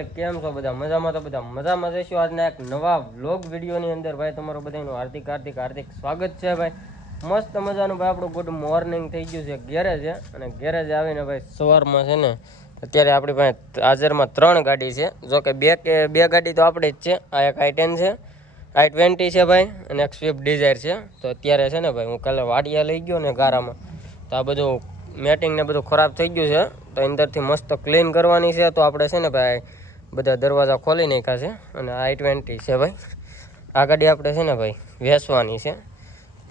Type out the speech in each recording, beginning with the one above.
Family કેમ છો બધા મજામાં? તો બધા મજામાં જઈશું આજના એક નવા વ્લોગ વિડીયોની અંદર ભાઈ તમારું બધાનું હાર્દિક સ્વાગત છે ભાઈ. મસ્ત મજાનું ભાઈ આપણું ગુડ મોર્નિંગ થઈ ગયું છે ગેરેજ અને ગેરેજ આવીને ભાઈ સવારમાં છે ને અત્યારે આપણી પાસે હાજરમાં 3 ગાડી છે. જો કે બે ગાડી તો આપણી જ છે. આ એક i10 છે, i20 છે ભાઈ અને એક સ્વિફ્ટ ડિઝાયર છે. તો અત્યારે છે ને ભાઈ હું કાલે વાડિયા લઈ ગયો ને ગારામાં, તો આ બધું મેટિંગ ને બધું ખરાબ થઈ ગયું છે, તો અંદરથી મસ્ત ક્લીન કરવાની છે. તો આપણે છે ને ભાઈ બધા દરવાજા ખોલી નાખ્યા છે અને i20 છે ભાઈ. આ ગાડી આપણે છે ને ભાઈ વેચવાની છે.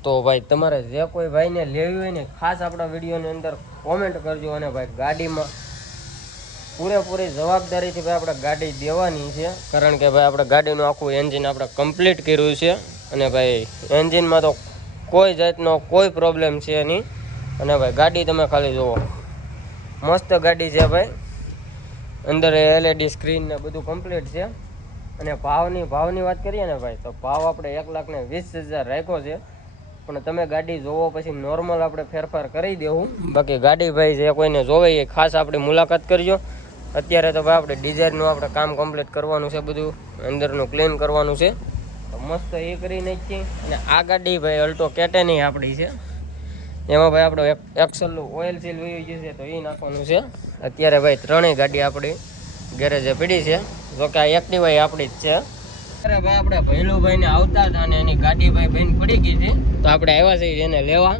તો ભાઈ તમારે જે કોઈ ભાઈને લેવી હોય ને ખાસ આપણા વિડીયોની અંદર કોમેન્ટ કરજો. અને ભાઈ ગાડીમાં પૂરેપૂરી જવાબદારીથી ભાઈ આપણે ગાડી દેવાની છે, કારણ કે ભાઈ આપણે ગાડીનું આખું એન્જિન આપણે કમ્પ્લીટ કર્યું છે. અને ભાઈ એન્જિનમાં તો કોઈ જાતનો કોઈ પ્રોબ્લેમ છે નહીં. અને ભાઈ ગાડી તમે ખાલી જુઓ, મસ્ત ગાડી છે ભાઈ. અંદર LED સ્ક્રીન ને બધું કમ્પ્લીટ છે. અને ભાવની વાત કરીએ ને ભાઈ, તો ભાવ આપણે 1,20,000 રાખ્યો છે. પણ તમે ગાડી જોવો પછી નોર્મલ આપણે ફેરફાર કરી દેવું. બાકી ગાડી ભાઈ જે કોઈને જોવે એ ખાસ આપણી મુલાકાત કરજો. અત્યારે તો ભાઈ આપણે ડિઝાઇનનું આપણે કામ કમ્પ્લીટ કરવાનું છે, બધું અંદરનું ક્લીન કરવાનું છે. તો મસ્ત એ કરી નાખીએ. અને આ ગાડી ભાઈ અલ્ટો કેટેની આપણી છે. એમાં ભાઈ આપણો એક્સલનું ઓઇલ સીલ વહી ગયું છે, તો એ નાખવાનું છે. અત્યારે ભાઈ 3 ગાડી આપણી ગેરેજે પડી છે. જોકે આ એક્ટિવા આપણી જ છે. અરે ભાઈ આપણે ભૈલુભાઈને આવતા હતા અને એની ગાડી ભાઈ બેન પડી ગઈ હતી, તો આપણે આવ્યા છીએ એને લેવા.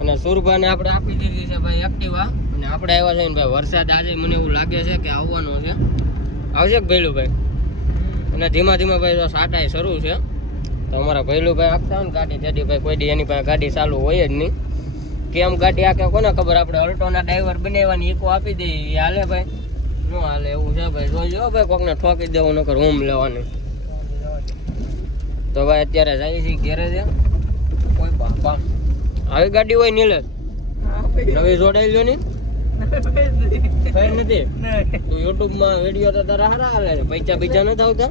અને સુરભાને આપણે આપી દીધી છે ભાઈ એક્ટિવા. અને આપણે આવ્યા છે ને ભાઈ વરસાદ આજે મને એવું લાગે છે કે આવવાનો છે. આવશે કે ભૈલુભાઈ? અને ધીમા ભાઈ તો સાટાઈ શરૂ છે. તો અમારા ભૈલુભાઈ આપતા હોય ને ગાડી જડી ભાઈ કોઈ દી એની પાસે ગાડી ચાલુ હોય જ નહીં. કેમ ગાડી આખે કોને ખબર, આપણે અલ્ટોના ડ્રાઈવર બનાવવાની ઈકો આપી દઈએ એ હાલે ભાઈ? ન હાલે એવું છે ભાઈ. જોજો ભાઈ કોકને ઠોકી દેવું નકર રૂમ લેવાની. તો ભાઈ અત્યારે જાય છે ગેરેજે. કોઈ બાપા આવી ગાડી હોય નીલે નવી જોડાઈ લ્યો ની કઈ નથી. યુટ્યુબમાં વિડીયો તો તારા હારા હાલે છે, પૈસા નથી આવતા?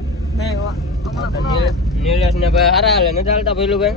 નીલેશ ને ભાઈ હારા હાલે નથી હાલતા ભઈલું ભાઈ?